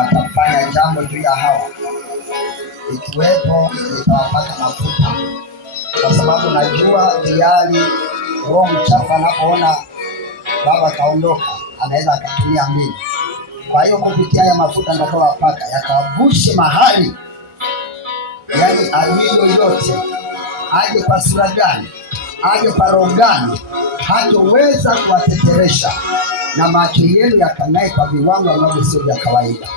atafanya jambo juu ya hawa, ikiwepo nitawapaka mafuta, kwa sababu najua tayari roho mchafu anapoona baba kaondoka anaweza akatumia mimi. Kwa hiyo kupitia haya mafuta nitakayowapaka yakavushe mahali, yaani adui yoyote aje kwa sura gani, aje kwa roho gani, hatoweza kuwateteresha, na macho yenu yakang'ae kwa viwango ambavyo sio vya kawaida.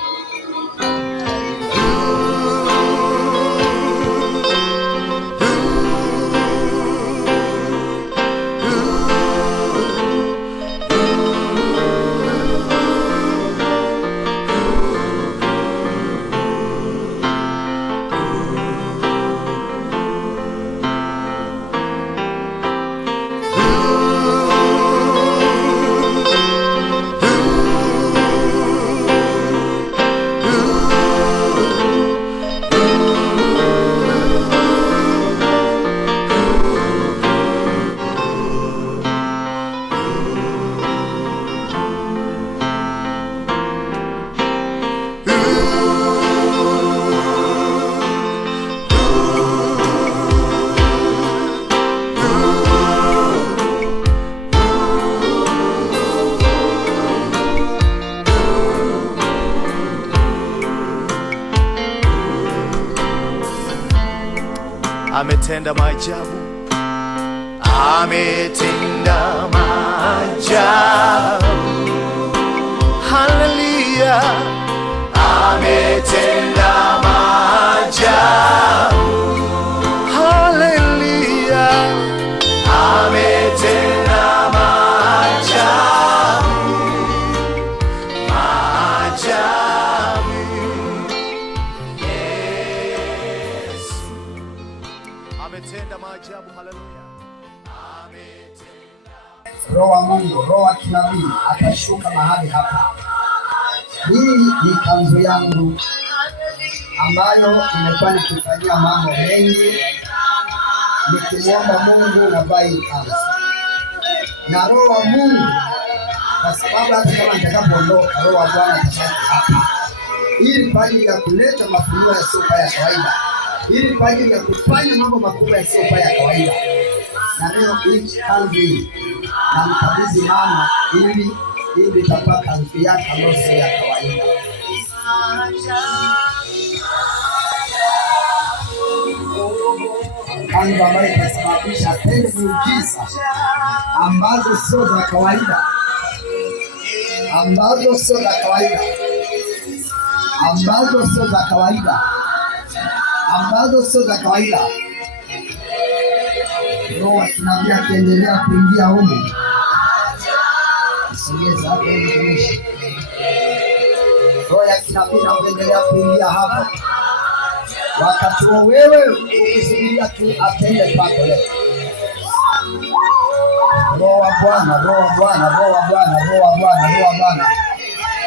Ametenda maajabu, ametenda maajabu, haleluya. Ametenda maajabu, haleluya. Ametenda maajabu, maajabu. Ametenda maajabu, haleluya. Roho wa Mungu, roho wa kinabii atashuka mahali hapa. Hii ni kanzu yangu ambayo nimekuwa nikifanyia mambo mengi, nikimwomba Mungu na bai kanzu na roho wa Mungu, kwa sababu hata kama nitakapoondoka, roho wa Bwana atabaki hapa, ili kwa ajili ya kuleta mafunuo yasiyokuwa ya kawaida, ili kwa ajili ya kufanya mambo makubwa yasiyokuwa ya kawaida. Na leo hii kanzu hii na mkabidhi mama, ili itapaka kanzu yake ambayo sio ya kawaida. Kanzu ambayo itasababisha tende miujiza ambazo sio za kawaida, ambazo sio za kawaida, ambazo sio za kawaida, ambazo sio za kawaida. Roho akinabii akiendelea kuingia humu, sogeza hapo ili tumishi. Roho ya kinabii inaendelea kuingia hapa, wakati wewe ukisubiria tu atende kwako leo. Roho wa Bwana, roho wa Bwana, roho wa Bwana, roho wa Bwana, roho wa Bwana.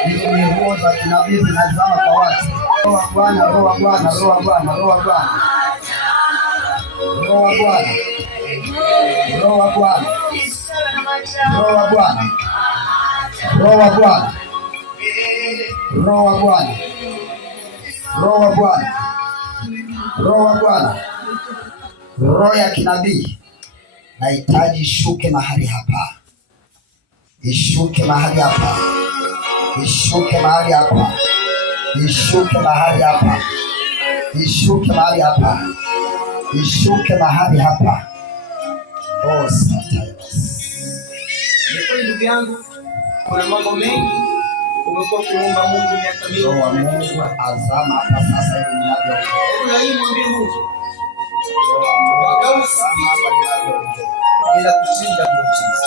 Hizo ni roho za kinabii zinazama kwa watu. Roho wa Bwana, roho wa Bwana, roho wa Bwana, roho wa Bwana, roho wa Bwana, roho wa Bwana, roho wa Bwana, roho wa Bwana, roho wa Bwana, roho wa Bwana, roho wa Bwana, roho ya kinabii nahitaji ishuke mahali hapa, ishuke mahali hapa, ishuke mahali hapa, ishuke mahali hapa, ishuke mahali hapa, ishuke mahali hapa. Oh, sasa ni ndugu yangu, kuna mambo mengi umekuwa kuomba Mungu miaka mingi. Roho wa Mungu azama hapa sasa hivi ninavyoongea. Kuna hii mwambie Mungu. Roho wa Mungu Wagawa azama hapa ninavyoongea. bila kushinda muujiza.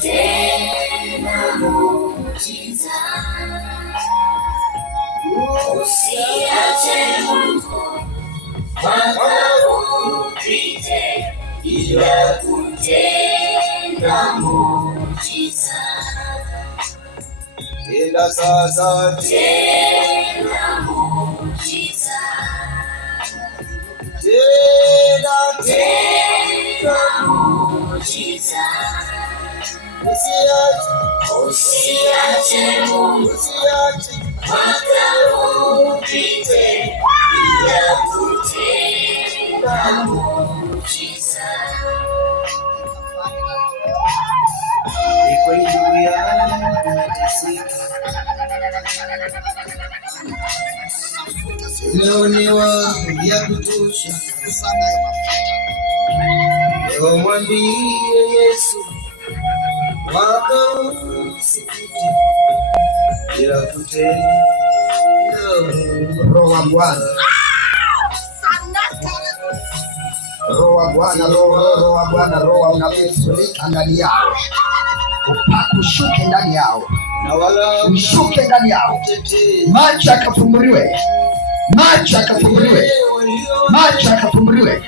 Tena muujiza, usiache Mungu mpaka upite, ila kutenda muujiza. Tena sasa, tena muujiza, kutenda muujiza. Usiache Mungu mwaka upite bila kutenda muujiza. Ni kweli ndugu yangu umeteseka, umeonewa ya kutosha. Leo mwambie Yesu mwaka usipite bila kutenda. Roho wa Bwana, Roho wa Bwana, Roho wa Bwana, Roho unapofurika ndani yao, upako ushuke ndani yao, ushuke ndani yao, macho yakafumbuliwe, macho yakafumbuliwe, macho yakafumbuliwe,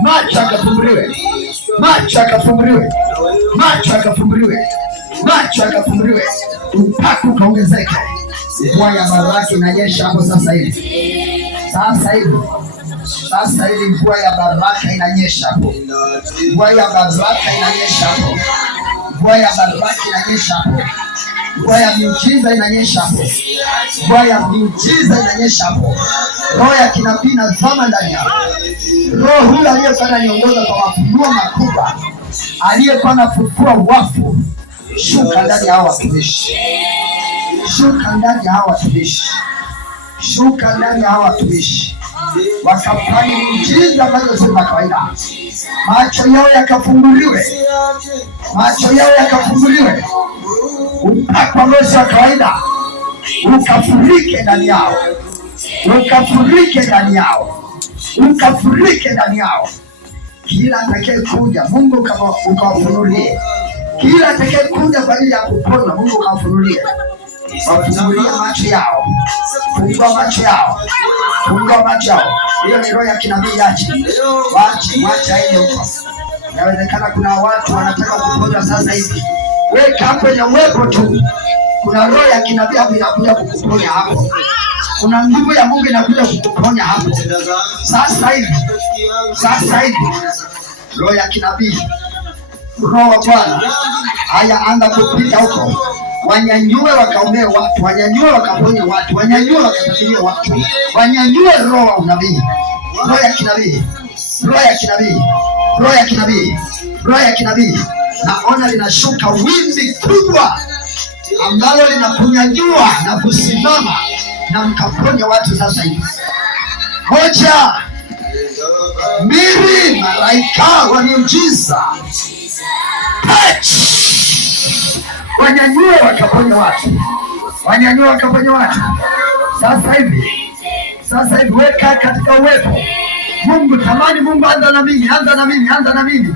macho yakafumbuliwe, macho yakafumbuliwe, macho yakafumbuliwe, macho yakafumbuliwe, upako ukaongezeke. Mvua ya baraka inanyesha hapo sasa hivi, sasa hivi, sasa hivi mvua ya baraka inanyesha hapo, mvua ya baraka inanyesha hapo, mvua ya baraka inanyesha hapo, mvua ya miujiza inanyesha hapo, mvua ya miujiza inanyesha hapo. Roho ya kinabii inazama ndani yao. Roho huyo aliyekuwa aniongoza kwa mafunuo makubwa, aliyekuwa anafufua wafu, shuka ndani ya hao watumishi, shuka ndani ya hao watumishi, shuka ndani ya hao watumishi, wakafanya miujiza ambayo si kawaida. Macho yao yakafumbuliwe, macho yao yakafumbuliwe, upako ambao si kawaida ukafurike ndani yao, ukafurike ndani yao, ukafurike ndani yao. Kila atakaye kuja Mungu ukawafunulie, kila atakaye kuja kwa ajili ya kupona Mungu ukawafunulie, wafungulie macho yao, fungua macho yao, fungua macho yao. Hiyo ni roho ya kinabii yachi, wacha aende huko. Inawezekana kuna watu wanataka kuponywa sasa hivi, weka kwenye uwepo tu. Kuna roho ya kinabii hapo inakuja kukuponya hapo, kuna nguvu ya Mungu inakuja kukuponya hapo sasa hivi, sasa hivi. Roho ya kinabii, Roho wa Bwana, haya anda kupita huko, wanyanyue wakaombe watu, wanyanyue wakaponye watu, wanyanyue wakatabirie watu, wanyanyue roho wa unabii, roho ya kinabii, roho ya kinabii, roho ya kinabii, roho ya kinabii. Naona linashuka wimbi kubwa ambalo linakunyanyua na kusimama na mkaponya watu sasa hivi. Moja, mbili, malaika wa miujiza, wanyanyue wakaponya watu, wanyanyue wakaponya watu sasa hivi, sasa hivi. Weka katika uwepo Mungu. Tamani Mungu, anza na mimi, anza na mimi, anza na mimi.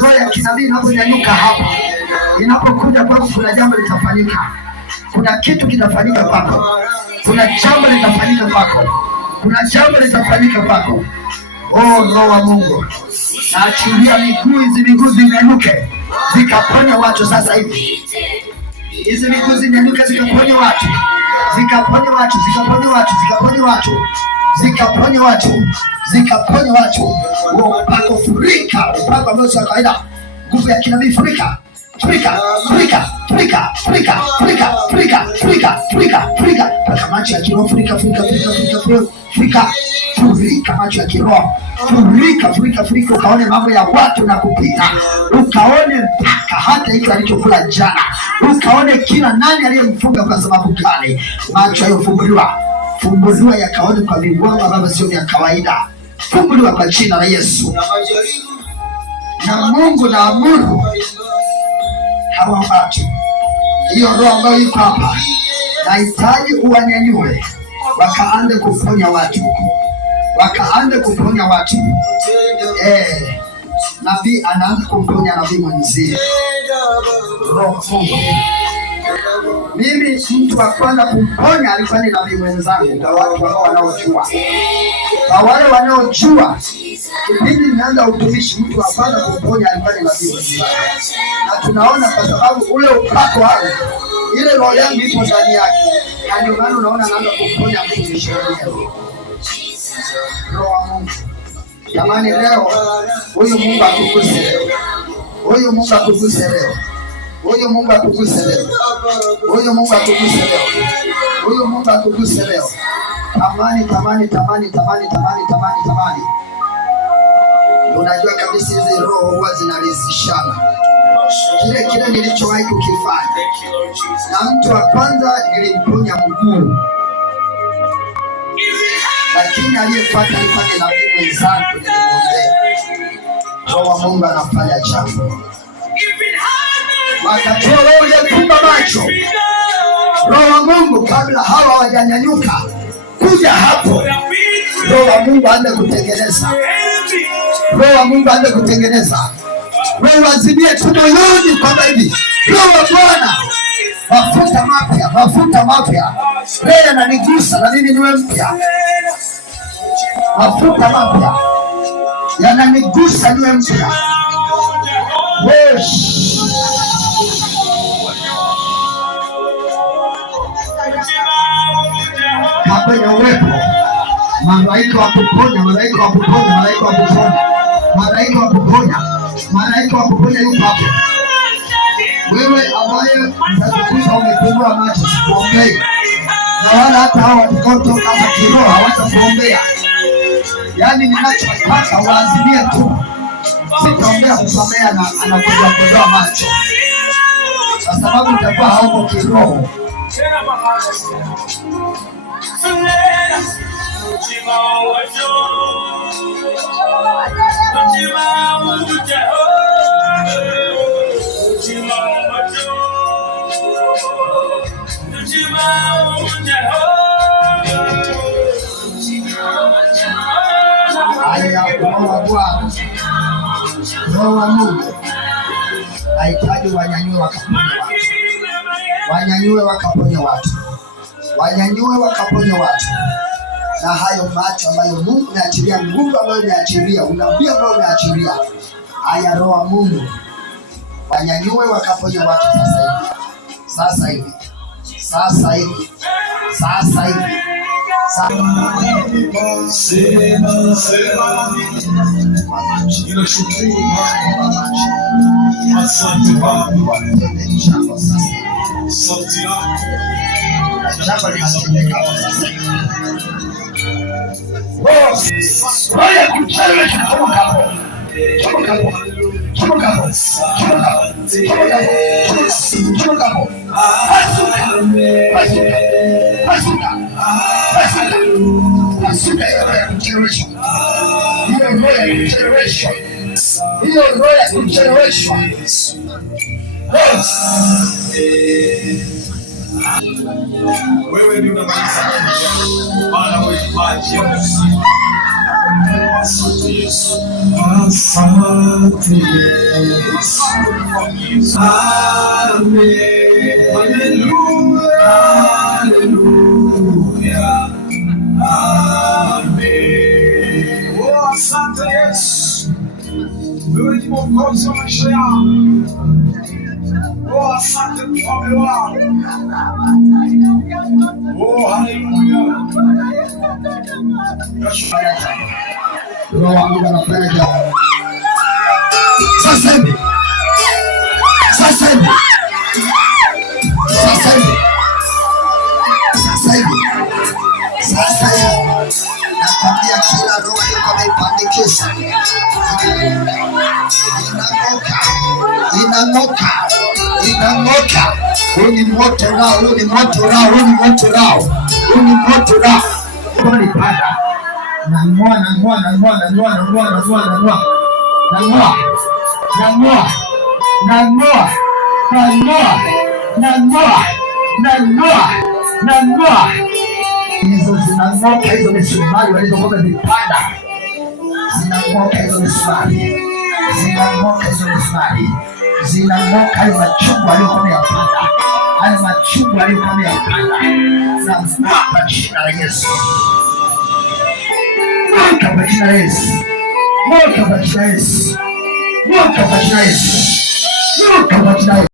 Roho ya kinabii inaponyanyuka hapa, inapokuja kwako, kuna jambo litafanyika, kuna kitu kitafanyika kwako, kuna jambo litafanyika kwako, kuna jambo litafanyika kwako. Oh, Roho wa Mungu, naachilia miguu hizi, miguu zinyanyuke zikaponya watu sasa hivi. Hizi miguu zinyanyuke zikaponya watu, zikaponya watu, zikaponya watu, zikaponya watu, zikaponya watu, zikaponya watu. Upako furika, upako ambao si kawaida, nguvu ya kinabii furika, furika, furika, furika, furika, furika, furika, furika, furika, furika, paka macho ya kiroho furika, furika, furika, furika, furika, furika macho ya kiroho, furika, furika, furika, ukaone mambo ya watu na kupita, ukaone mpaka hata hiki alichokula jana, ukaone kila nani aliyemfunga kwa sababu gani. Macho yafumbuliwa, fumbuliwa yakaone kwa viwango ambavyo sio vya kawaida, fumbuliwa kwa jina la Yesu. Na Mungu na amuru hawa watu, hiyo roho ambayo iko hapa, nahitaji uwanyanyue wakaanze kuponya watu, wakaanze kuponya watu. Nabii anaanza kumponya nabii mwenzie. Roho Mungu, mimi mtu wa kwanza kumponya alikuwa ni nabii mwenzangu, kwa watu wanaojua, kwa wale wanaojua. Kipindi ninaanza utumishi, mtu wa kwanza kumponya alikuwa ni nabii mwenzangu, na tunaona kwa sababu ule upako wangu, ile roho yangu ipo ndani yake, na ndio maana unaona anaanza kumponya mtumishi wake. Roho wa Mungu, Tamani leo huyu Mungu akuguse leo. Huyu Mungu akuguse leo. Huyu Mungu akuguse leo. Huyu Mungu akuguse leo. Huyu Mungu akuguse leo. Tamani, tamani, tamani, tamani, tamani, tamani, tamani. Unajua kabisa hizi roho huwa zinalizishana. Kile nilichowahi kukifanya. Na mtu wa kwanza nilimponya mguu. Lakini aliyefuata alikuwa ni nabii mwenzangu nilimwombea. Roho wa Mungu anafanya jambo. Wakati wewe uliyefumba macho, Roho wa Mungu kabla hawa hawajanyanyuka kuja hapo, Roho wa Mungu aanze kutengeneza. Roho wa Mungu aanze kutengeneza. Wewe wazimie tu moyoni kwamba hivi, Roho wa Bwana, mafuta mapya, mafuta mapya. Yeye ananigusa na mimi niwe mpya. Mafuta mapya yananigusa niwe mpya. Kwenye uwepo malaika wa kuponya, malaika wa kuponya, malaika wa kuponya, malaika wa kuponya, malaika wa kuponya yuko hapo. Wewe ambaye mtakufa umefungua macho, sikuombei. Na wala hata hao watakaotoka hapa kiroho hawatakuombea. Yaani ninachotaka waazimie tu. Sitaombea kusamea na anakuja macho. Kwa sababu utakuwa hauko kiroho. Roho wa Mungu nahitaji wanyanyue wakaponye watu. Wanyanyue wakaponye watu. Wanyanyue wakaponye watu. Na hayo macho ambayo Mungu ameachilia, nguvu ambayo ameachilia, unabii ambao ameachilia. Haya, Roho wa Mungu wanyanyue wakaponye watu sasa hivi. Sasa hivi. Sasa hivi. Sasa hivi. Asante Baba. Sauti yako. Wewe ndio unamaliza maana wewe maji ya uzima. Asante Yesu. Asante Yesu. Amen. Haleluya. Haleluya. Amen. Oh, asante Yesu. Wewe ni Mwokozi wa maisha yangu. Oh, asante mfalme wangu. Oh, haleluya. Roho wangu anafanya jambo. Sasa hivi. Sasa hivi. Sasa hivi. Sasa hivi. Sasa hivi. Nakwambia kila roho ilikuwa imeipandikisha. Inang'oka. Inang'oka. Huu ni moto nao, huu ni moto nao, huu ni moto nao. Huu ni moto nao. Kwa ipanda. Nang'oa. Hizo zinang'oka, hizo misumari walizokuwa zipanda. Zinang'oka hizo misumari. Zinang'oka hizo misumari. Zinang'oka hayo machungu aliyokuwa ameyapanda. Hayo machungu aliyokuwa ameyapanda. Na kwa jina la Yesu. Moto kwa jina la Yesu. Moto kwa jina la Yesu. Moto kwa jina la Yesu. Moto kwa jina la Yesu.